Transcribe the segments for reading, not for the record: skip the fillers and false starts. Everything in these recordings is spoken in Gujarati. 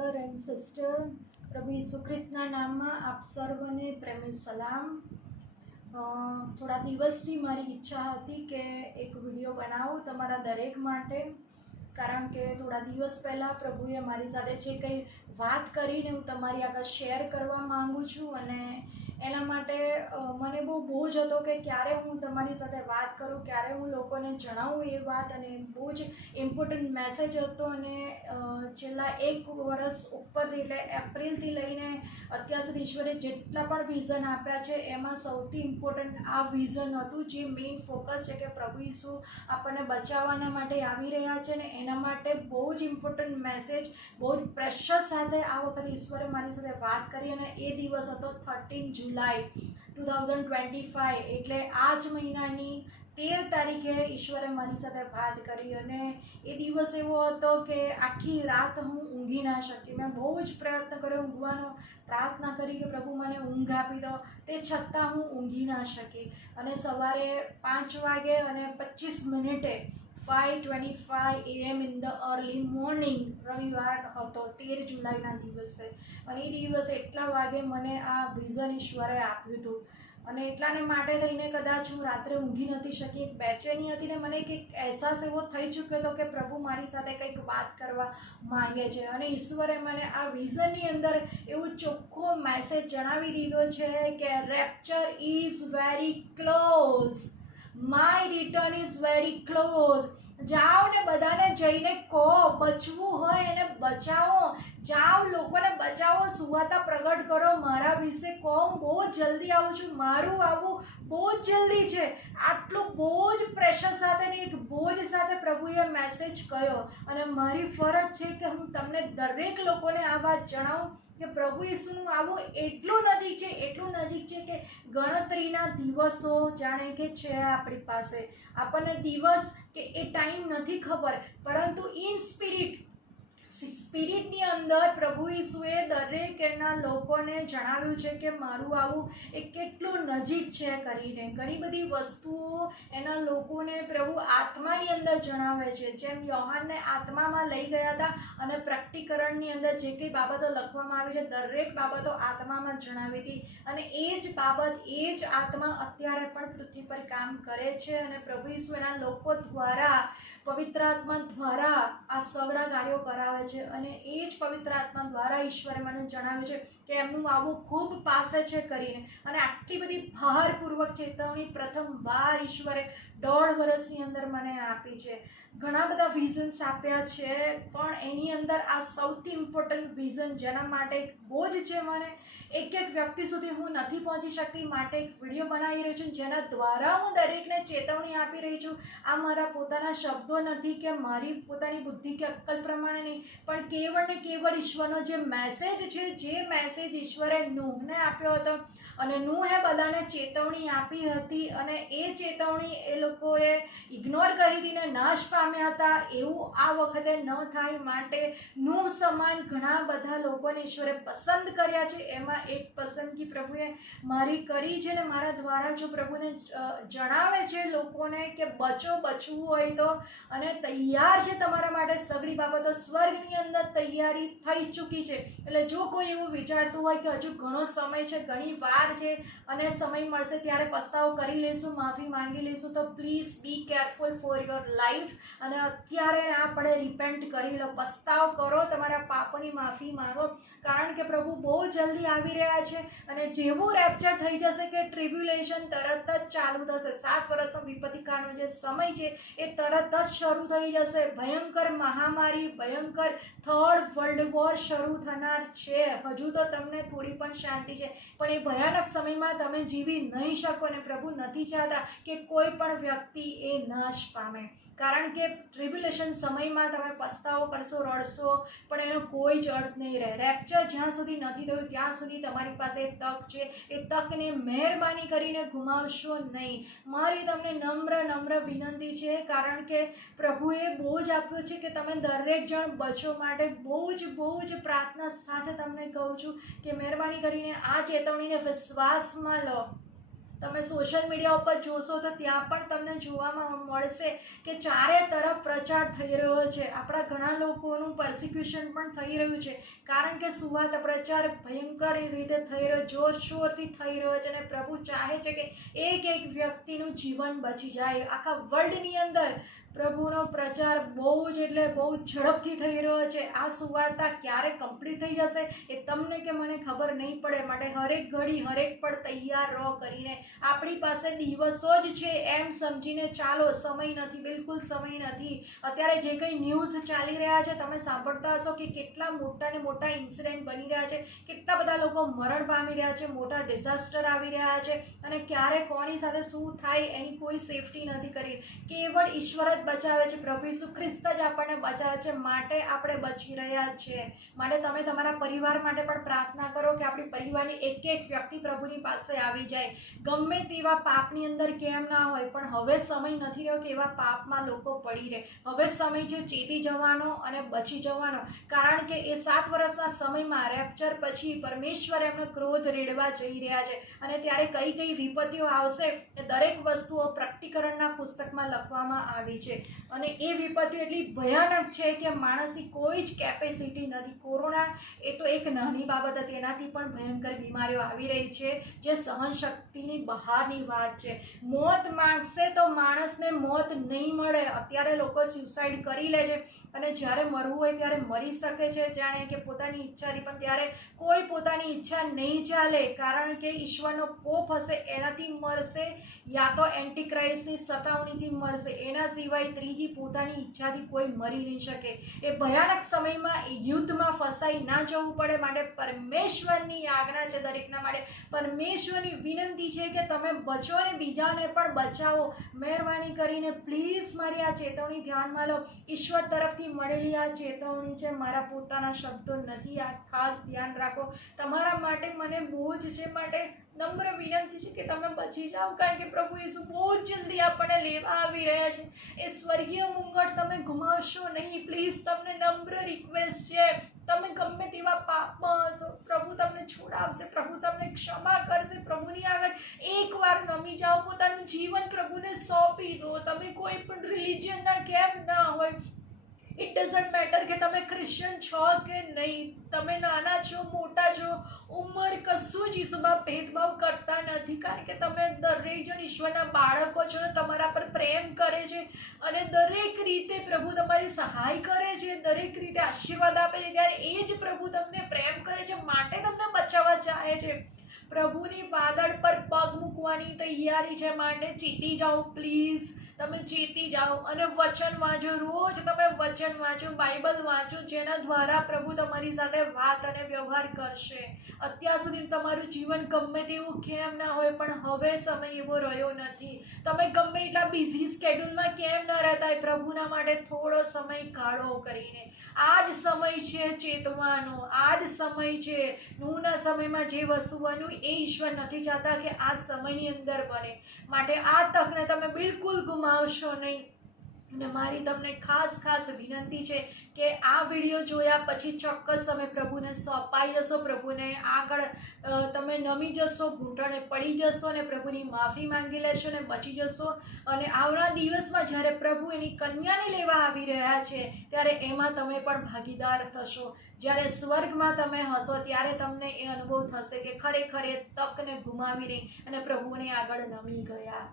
બ્રધર એન્ડ સિસ્ટર, પ્રભુ ઈસુ ખ્રિસ્તના નામમાં આપ સર્વને પ્રેમી સલામ. થોડા દિવસથી મારી ઈચ્છા હતી કે એક વિડીયો બનાવું તમારા દરેક માટે, કારણ કે થોડા દિવસ પહેલાં પ્રભુએ મારી સાથે જે કંઈ વાત કરીને હું તમારી આગળ શેર કરવા માગું છું, અને એના માટે મને બહુ બોજ હતો કે ક્યારે હું તમારી સાથે વાત કરું, ક્યારે હું લોકોને જણાવું એ વાત. અને બહુ જ ઇમ્પોર્ટન્ટ મેસેજ હતો. અને છેલ્લા 1 વર્ષ ઉપરથી એટલે એપ્રિલથી લઈને અત્યાર સુધી ઈશ્વરે જેટલા પણ વિઝન આપ્યા છે એમાં સૌથી ઇમ્પોર્ટન્ટ આ વિઝન હતું, જે મેઇન ફોકસ છે કે પ્રભુ ઈસુ આપણને બચાવવાના માટે આવી રહ્યા છે. ને એના માટે બહુ જ ઇમ્પોર્ટન્ટ મેસેજ, બહુ જ પ્રેશર સાથે આ વખતે ઈશ્વરે મારી સાથે વાત કરી. અને એ દિવસ હતો 13 જુલાઈ 2025, એટલે આ જ મહિનાની 13 તારીખે ઈશ્વરે મારી સાથે વાત કરી. અને એ દિવસ એવો હતો કે આખી રાત હું ઊંઘી ના શકી. મેં બહુ જ પ્રયત્ન કર્યો ઊંઘવાનો, પ્રાર્થના કરી કે પ્રભુ મને ઊંઘ આપી દો, તે છતાં હું ઊંઘી ના શકી. અને સવારે 5 વાગે અને 25 મિનિટે 5:25 AM in the early morning, રવિવાર હતો 13 જુલાઈના દિવસે. અને એ દિવસે એટલા વાગે મને આ વિઝન ઈશ્વરે આપ્યું હતું. અને એટલાને માટે થઈને કદાચ હું રાત્રે ઊંઘી નથી શકી, એક બેચેની હતી. ને મને કંઈક અહેસાસ એવો થઈ ચૂક્યો હતો કે પ્રભુ મારી સાથે કંઈક વાત કરવા માંગે છે. અને ઈશ્વરે મને આ વિઝનની અંદર એવું ચોખ્ખો મેસેજ જણાવી દીધો છે કે rapture is very close, my return is very close. જાઓ ને બધાને જઈને કહો, બચવું હોય એને બચાવો, જાઓ લોકોને બચાવો, સુવાર્તા પ્રગટ કરો, મારા વિશે કહો, હું બહુ જલ્દી આવું છું, મારું આવવું બહુ જ જલ્દી છે. આટલું બહુ જ પ્રેશર સાથે ને એક બોજ સાથે પ્રભુએ મેસેજ કહ્યો. અને મારી ફરજ છે કે હું તમને દરેક લોકોને આ વાત જણાવું કે પ્રભુ ઈસુનું આવવું એટલું નજીક છે, એટલું નજીક છે કે ગણતરીના દિવસો જાણે કે છે આપણી પાસે. આપણને દિવસ કે એ ટાઈમ નથી ખબર, પરંતુ ઇન સ્પિરિટની અંદર પ્રભુ ઈસુએ દરેક એના લોકોને જણાવ્યું છે કે મારું આવું એ કેટલું નજીક છે કરીને. ઘણી બધી વસ્તુઓ એના લોકોને પ્રભુ આત્માની અંદર જણાવે છે. જેમ યોહાનને આત્મામાં લઈ ગયા હતા અને પ્રકટીકરણની અંદર જે કંઈ બાબતો લખવામાં આવી છે દરેક બાબતો આત્મામાં જણાવી હતી. અને એ જ બાબત, એ જ આત્મા અત્યારે પણ પૃથ્વી પર કામ કરે છે. અને પ્રભુ ઈસુ એના લોકો દ્વારા, પવિત્ર આત્મા દ્વારા આ સગળા કાર્યો કરાવે છે. અને એ જ પવિત્ર આત્મા દ્વારા ઈશ્વરે મને જણાવ્યું છે કે એમનું આવું ખૂબ પાસે છે કરીને. અને આટલી બધી ભારપૂર્વક ચેતવણી પ્રથમવાર ઈશ્વરે 1.5 વર્ષની અંદર મને આપી છે. ઘણા બધા વિઝન્સ આપ્યા છે, પણ એની અંદર આ સૌથી ઇમ્પોર્ટન્ટ વિઝન, જેના માટે બહુ જ છે, મને એક વ્યક્તિ સુધી હું નથી પહોંચી શકતી, માટે એક વિડીયો બનાવી રહી છું, જેના દ્વારા હું દરેકને ચેતવણી આપી રહી છું. આ મારા પોતાના શબ્દો નથી કે મારી પોતાની બુદ્ધિ કે અક્કલ પ્રમાણે નહીં, પણ કેવળ ને કેવળ ઈશ્વરનો જે મેસેજ છે, જે મેસેજ ઈશ્વરે નૂહને આપ્યો હતો. અને નૂહે બધાને ચેતવણી આપી હતી, અને એ ચેતવણી એ લોકોએ ઇગ્નોર કરી હતી ને નાશ પામ્યા હતા. એવું આ વખતે ન થાય, માટે નૂહ સમાન ઘણા બધા લોકોને ઈશ્વરે પસંદ કર્યા છે. એમાં એક પસંદગી પ્રભુએ મારી કરી છે. ને મારા દ્વારા જો પ્રભુને જણાવે છે લોકોને કે બચવું હોય તો, અને તૈયાર છે તમારા માટે સગળી બાબતો, સ્વર્ગની અંદર તૈયારી થઈ ચૂકી છે. એટલે જો કોઈ એવું વિચારતું હોય કે હજુ ઘણો સમય છે, ઘણી વાર છે, અને સમય મળશે ત્યારે પસ્તાવો કરી લઈશું, માફી માંગી લઈશું, તો please be careful for your life. અને અત્યારે આપણે રિપેન્ટ કરી લો, પસ્તાવ કરો, તમારા પાપોની માફી માંગો, કારણ કે પ્રભુ બહુ જલ્દી આવી રહ્યા છે. અને જેવું રેપ્ચર થઈ જશે કે ટ્રિબ્યુલેશન તરત જ ચાલુ થશે. 7 વર્ષનો વિપત્તિકાળનો જે સમય છે એ તરત જ શરૂ થઈ જશે. ભયંકર મહામારી, ભયંકર 3rd વર્લ્ડ વોર શરૂ થનાર છે. હજુ તો તમને થોડી પણ શાંતિ છે, પણ એ ભયાનક સમયમાં તમે જીવી નહીં શકો. અને પ્રભુ નથી ચાહતા કે કોઈ પણ વ્યક્તિ એ નાશ પામે, કારણ કે ટ્રિબ્યુલેશન સમયમાં તમે પસ્તાવો કરશો, રડશો, પણ એનો કોઈ જ અર્થ નહીં રહે. રેપ્ચર જ્યાં સુધી નથી થયું ત્યાં સુધી તમારી પાસે તક છે. એ તકને મહેરબાની કરીને ગુમાવશો નહીં. મારી તમને નમ્ર વિનંતી છે, કારણ કે પ્રભુએ બહુ જ આપ્યું છે કે તમે દરેક જણ બચો. માટે બહુ જ પ્રાર્થના સાથે તમને કહું છું કે મહેરબાની કરીને આ ચેતવણીને વિશ્વાસમાં લો. તમે સોશિયલ મીડિયા ઉપર જોશો તો ત્યાં પણ તમને જોવામાં મળશે કે ચારે તરફ પ્રચાર થઈ રહ્યો છે. આપણા ઘણા લોકોનું પરસિક્યુશન પણ થઈ રહ્યું છે, કારણ કે સુવાર્ત પ્રચાર ભયંકર રીતે થઈ રહ્યો, જોરશોરથી થઈ રહ્યો છે. અને પ્રભુ ચાહે છે કે એક વ્યક્તિનું જીવન બચી જાય. આખા વર્લ્ડની અંદર પ્રભુનો પ્રચાર બહુ જ એટલે બહુ ઝડપથી થઈ રહ્યો છે. આ સુવાર્તા ક્યારે કમ્પ્લીટ થઈ જશે એ તમને કે મને ખબર નહીં પડે. માટે હરેક ઘડી હરેક પળ તૈયાર રહો કરીને, આપણી પાસે દિવસો જ છે એમ સમજીને ચાલો. સમય નથી, બિલકુલ સમય નથી. અત્યારે જે કંઈ ન્યૂઝ ચાલી રહ્યા છે તમે સાંભળતા હશો કે કેટલા મોટા ને મોટા ઇન્સિડન્ટ બની રહ્યા છે, કેટલા બધા લોકો મરણ પામી રહ્યા છે, મોટા ડિઝાસ્ટર આવી રહ્યા છે, અને ક્યારે કોની સાથે શું થાય એની કોઈ સેફટી નથી કરી. કેવળ ઈશ્વર જ બચાવે છે. પ્રભુ ઈસુ ખ્રિસ્ત જ આપણને બચાવે છે, માટે આપણે બચી રહ્યા છીએ. માટે તમે તમારા પરિવાર માટે પણ પ્રાર્થના કરો કે આપણી પરિવારની એક વ્યક્તિ પ્રભુની પાસે આવી જાય. ગમે તેવા પાપની અંદર કેમ ના હોય, પણ હવે સમય નથી રહ્યો કે એવા પાપમાં લોકો પડી રહે. હવે સમય છે ચેતી જવાનો અને બચી જવાનો, કારણ કે એ 7 વર્ષના સમયમાં રેપ્ચર પછી પરમેશ્વર એમનો ક્રોધ રેડવા જઈ રહ્યા છે. અને ત્યારે કઈ કઈ વિપત્તિઓ આવશે એ દરેક વસ્તુઓ પ્રકટીકરણના પુસ્તકમાં લખવામાં આવી છે. અને એ વિપત્તિઓ એટલી ભયાનક છે કે માણસની કોઈ જ કેપેસિટી નથી. કોરોના એ તો એક નાની બાબત હતી, એનાથી પણ ભયંકર બીમારીઓ આવી રહી છે જે સહન શક્તિની બહારની વાત છે. મોત માંગશે તો માણસને મોત નહીં મળે. અત્યારે લોકો સ્યુસાઇડ કરી લે છે, અને જ્યારે મરવું હોય ત્યારે મરી શકે છે, જાણે કે પોતાની ઈચ્છાથી. પણ ત્યારે કોઈ પોતાની ઈચ્છા નહીં ચાલે, કારણ કે ઈશ્વરનો કોપ હશે એનાથી મરશે, યા તો એન્ટીક્રાઇસ્ટની સતાવણીથી મરશે. એના સિવાય ત્રીજી પોતાની ઈચ્છાથી કોઈ મરી નહીં શકે. એ ભયાનક સમયમાં યુદ્ધમાં ફસાઈ ના જવું પડે, માટે પરમેશ્વરની આજ્ઞા છે દરેકના માટે. પરમેશ્વરની વિનંતી છે કે તમે બચો અને બીજાને પણ બચાવો. મહેરબાની કરીને પ્લીઝ મારી આ ચેતવણી ધ્યાનમાં લો. ઈશ્વર તરફથી મળેલી આ ચેતવણી છે, મારા પોતાના શબ્દો નથી. આ ખાસ ધ્યાન રાખો. તમારા માટે મને બહુ જ છે, માટે નમ્ર વિનંતી છે કે તમે બચી જાઓ, કારણ કે પ્રભુ ઈસુ બહુ જલ્દી આપણને લેવા આવી રહ્યા છે. એ સ્વર્ગીય મુંગટ તમે ગુમાવશો નહીં. પ્લીઝ તમને નમ્ર રિક્વેસ્ટ છે. તમે ગમે તેવા પાપમાં હશો, પ્રભુ તમને છોડાવશે, પ્રભુ તમને ક્ષમા કરશે. પ્રભુની આગળ એકવાર નમી જાઓ, પોતાનું જીવન પ્રભુને સોંપી દો. તમે કોઈ પણ રિલિજનના કેમ ના હોય, ઇટ ડઝન્ટ મેટર કે તમે ક્રિશ્ચિયન છો કે નહીં, તમે નાના છો મોટા છો, ઉંમર કશું જ ઈસુમાં ભેદભાવ કરતા નથી, કારણ કે તમે દરેક જણ ઈશ્વરના બાળકો છો. તમારા પર પ્રેમ કરે છે, અને દરેક રીતે પ્રભુ તમારી સહાય કરે છે, દરેક રીતે આશીર્વાદ આપે છે. ત્યારે એ જ પ્રભુ તમને પ્રેમ કરે છે, માટે તમને બચાવવા ચાહે છે. પ્રભુની વાદળ પર પગ મૂકવાની તૈયારી છે, માટે ચેતી જાઓ પ્લીઝ. તમે ચેતી જાઓ અને વચન વાંચો. રોજ તમે વચન વાંચો, બાઇબલ વાંચો, જેના દ્વારા પ્રભુ તમારી સાથે વાત અને વ્યવહાર કરશે. અત્યાર સુધી તમારું જીવન ગમે તેવું કેમ ના હોય, પણ હવે સમય એવો રહ્યો નથી. તમે ગમે એટલા બિઝી સ્કેડ્યુલમાં કેમ ના રહેતા હોય, પ્રભુના માટે થોડો સમય કાઢો કરીને. આ જ સમય છે ચેતવાનો, આ જ સમય છે. નૂના સમયમાં જે વસ્તુ બન્યું એ ઈશ્વર નથી ચાહતા કે આ સમયની અંદર બને. માટે આ તકને તમે બિલકુલ ગુમાવશો નહીં. અને મારી તમને ખાસ વિનંતી છે કે આ વિડીયો જોયા પછી ચોક્કસ તમે પ્રભુને સોંપાઈ જશો, પ્રભુને આગળ તમે નમી જશો, ઘૂંટણે પડી જશો, અને પ્રભુની માફી માંગી લેશો અને બચી જશો. અને આવનારા દિવસમાં જ્યારે પ્રભુ એની કન્યાને લેવા આવી રહ્યા છે, ત્યારે એમાં તમે પણ ભાગીદાર થશો. જ્યારે સ્વર્ગમાં તમે હશો ત્યારે તમને એ અનુભવ થશે કે ખરેખર એ તકને ગુમાવી નહીં અને પ્રભુને આગળ નમી ગયા.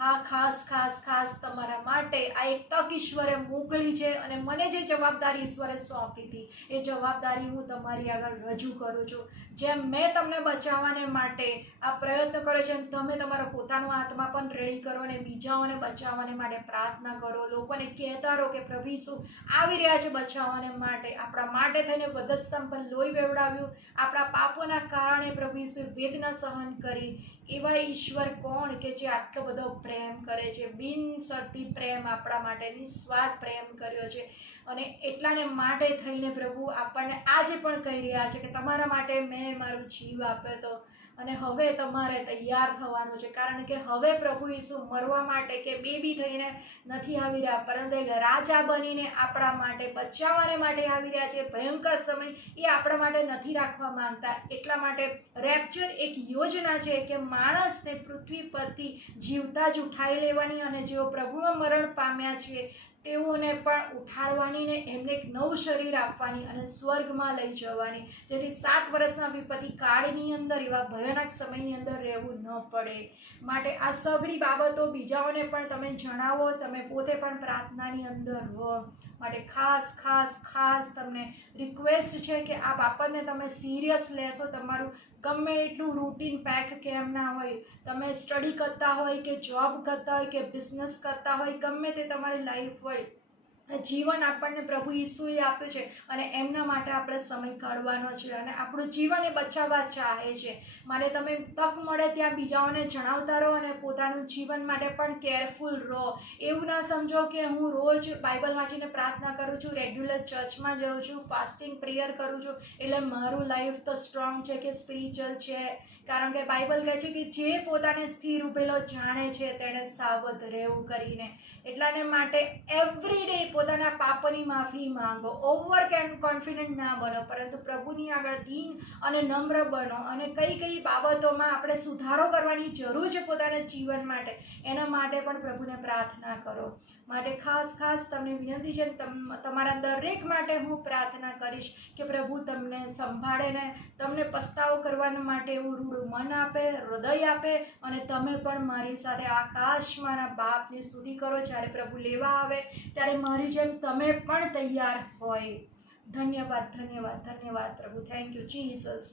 હા, ખાસ તમારા માટે આ એક તક ઈશ્વરે મોકલી છે, અને મને જે જવાબદારી ઈશ્વરે સોંપી હતી એ જવાબદારી હું તમારી આગળ રજૂ કરું છું. જેમ મેં તમને બચાવવાને માટે આ પ્રયત્ન કર્યો છે, તમે તમારો પોતાનો આત્મા પણ રેડી કરો અને બીજાઓને બચાવવાને માટે પ્રાર્થના કરો. લોકોને કહેતા રહો કે પ્રભુ ઈસુ આવી રહ્યા છે બચાવવાને માટે. આપણા માટે થઈને વધસ્તંભ પર લોહી વેવડાવ્યું, આપણા પાપોના કારણે પ્રભુ ઈસુએ વેદના સહન કરી. એવા ઈશ્વર કોણ કે જે આટલો બધો પ્રેમ કરે છે, બિનશરતી પ્રેમ, આપણા માટે નિસ્વાર્થ પ્રેમ કર્યો છે. અને એટલાને માટે થઈને પ્રભુ આપણને આજે પણ કહી રહ્યા છે કે તમારા માટે મેં મારું જીવ આપ્યો હતો અને હવે તમારે તૈયાર થવાનું છે. કારણ કે હવે પ્રભુ ઈસુ મરવા માટે કે બેબી થઈને નથી આવી રહ્યા, પરંતુ એક રાજા બનીને આપણા માટે બચાવવાને માટે આવી રહ્યા છે. ભયંકર સમય એ આપણા માટે નથી રાખવા માંગતા. એટલા માટે રેપ્ચર એક યોજના છે કે માણસને પૃથ્વી પરથી જીવતા જ ઉઠાવી લેવાની અને જેઓ પ્રભુમાં મરણ પામ્યા છે તેઓને પણ ઉઠાડવાની ને એમને એક નવું શરીર આપવાની અને સ્વર્ગમાં લઈ જવાની, જેથી 7 વર્ષના વિપત્તિ કાળની અંદર એવા ભયાનક સમયની અંદર રહેવું ન પડે. માટે આ સઘળી બાબતો બીજાઓને પણ તમે જણાવો, તમે પોતે પણ પ્રાર્થનાની અંદર રહો. માટે ખાસ ખાસ ખાસ તમને રિક્વેસ્ટ છે કે આ બાબતને તમે સિરિયસ લેશો. તમારું ગમે એટલું રૂટીન પેક કેમ ના હોય, તમે સ્ટડી કરતા હોય કે જોબ કરતા હોય કે બિઝનેસ કરતા હોય, ગમે તે તમારી લાઈફ હોય, જીવન આપણને પ્રભુ ઈસુએ આપ્યું છે અને એમના માટે આપણે સમય કાઢવાનો છે અને આપણું જીવન એ બચાવવા ચાહે છે. માટે તમે તક મળે ત્યાં બીજાઓને જણાવતા રહો અને પોતાનું જીવન માટે પણ કેરફુલ રહો. એવું ના સમજો કે હું રોજ બાઇબલ વાંચીને પ્રાર્થના કરું છું, રેગ્યુલર ચર્ચમાં જાઉં છું, ફાસ્ટિંગ પ્રેયર કરું છું એટલે મારું લાઈફ તો સ્ટ્રોંગ છે કે સ્પિરિચ્યુઅલ છે. કારણ કે બાઇબલ કહે છે કે જે પોતાને સ્થિર ઉભેલો જાણે છે તેણે સાવધ રહેવું કરીને. એટલાને માટે એવરી ડે પોતાના પાપની માફી માંગો. ઓવર કોન્ફિડન્ટ ના બનો, પરંતુ પ્રભુની આગળ દીન અને નમ્ર બનો અને કઈ કઈ બાબતોમાં આપણે સુધારો કરવાની જરૂર છે પોતાના જીવન માટે, એના માટે પણ પ્રભુને પ્રાર્થના કરો. માટે ખાસ ખાસ તમને વિનંતી છે, તમારા દરેક માટે હું પ્રાર્થના કરીશ કે પ્રભુ તમને સંભાળે ને તમને પસ્તાવો કરવાના માટે એવું રૂડું મન આપે, હૃદય આપે અને તમે પણ મારી સાથે આકાશમાંના બાપની સ્તુતિ કરો. જ્યારે પ્રભુ લેવા આવે ત્યારે મારી જેમ તમે પણ તૈયાર હોય. ધન્યવાદ ધન્યવાદ ધન્યવાદ પ્રભુ. Thank you Jesus.